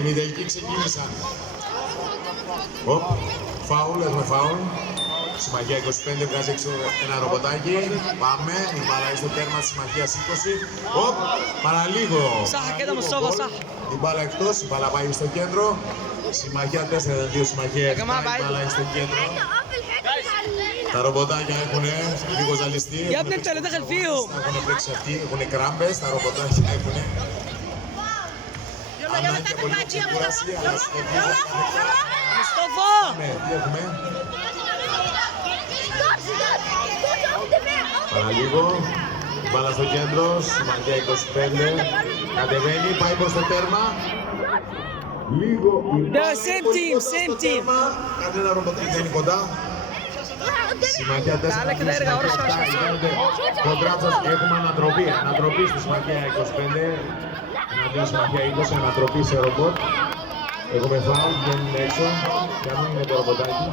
ημιτελικοί ξεκίνησαν. Φάουλ, έχουμε φάουλ. Συμμαχία 25 βγάζει έξω ένα ρομποτάκι. Πάμε, η μπάλα είναι στο τέρμα της Συμμαχίας 20. Παραλίγο. Η μπάλα εκτός, η μπάλα πάει στο κέντρο. Συμμαχία 4-2, Συμμαχία 7, η μπάλα είναι στο κέντρο. Τα ρομποτάκια έχουν λίγο ζαλιστεί. Έχουν παίξει αυτοί, έχουν κράμπες, τα ρομποτάκια έχουν ανάγκη από λίγο ξεκούραση, αλλά συνεχίζουν. Τι έχουμε? Παραλίγο, μπάλα στο κέντρο, Συμμαχία 25, κατεβαίνει, πάει προς το τέρμα. Λίγο same team. Κανένα ρομποτάκι δεν είναι κοντά. Συμμαχία 4, κοντράτσας, έχουμε ανατροπή στη Συμμαχία 25, εναντίον Συμμαχία 20, ανατροπή σε ρομπότ. Έχουμε φάουλ, βγαίνουν έξω, και αν είναι το ρομποτάκι.